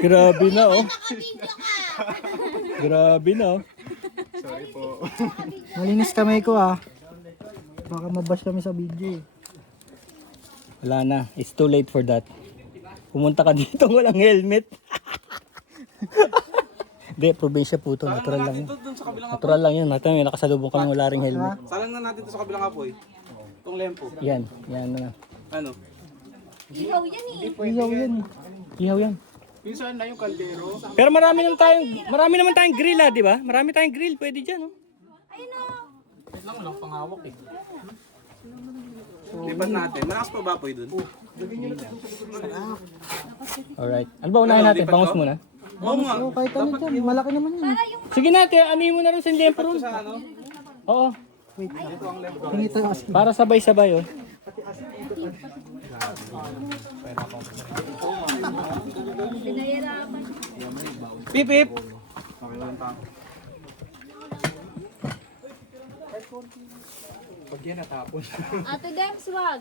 Grabe na oh. Nakabidyo ka. Grabe na oh. Sorry po. Malinis kamay ko ah. Baka mabash kami sa video eh. Wala na. It's too late for that. Pumunta ka dito walang helmet. Hindi, probinsya po ito. Natural lang yun. Doon sa kabilang Natural lang yun. Natin may nakasalubong kami wala ring helmet. Salang na natin ito sa kabilang apoy. Itong lempo. Yan. Yan na. Ano? Ihaw yan eh. Iyaw yan. Ihaw yan. Minsan na yung kaldero. Pero marami naman tayong grill ah, di ba? Marami tayong grill. Pwede dyan oh. Wait lang, walang pangawak eh. Lipat natin. Malakas pa ba apoy dun? Alright. Ano ba unahin natin? Bangus muna. Oo nga. Oo, kahit ano dyan. Malaki naman yan. Sige natin. Anihin mo na rin sa lempo ron. Sa ano? Oo. Wait. Hingi tayo as Para sabay-sabay oh. Pinahirapan. Pip, pip! Pag yan natapon. Ate Dems, wag.